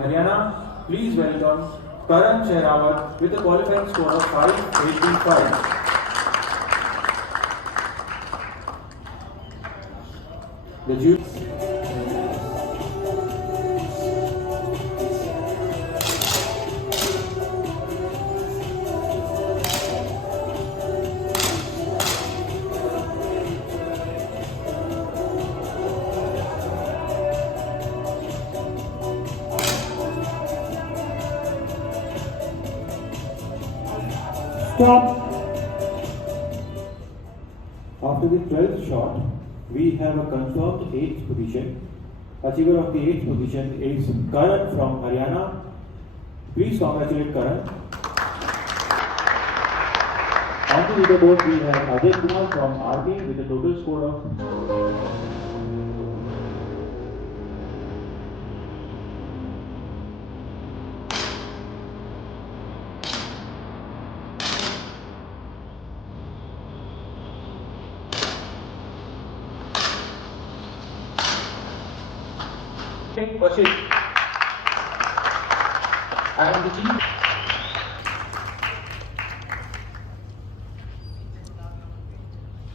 Haryana, please welcome Karan Shehrawat with a qualifying score of 585. The jury. Stop. After the 12th shot, we have a confirmed 8th position. Achiever of the 8th position is Karan from Haryana. Please congratulate Karan. On the leaderboard, we have Ajay Kumar from RP with a total score of Worship. And the chief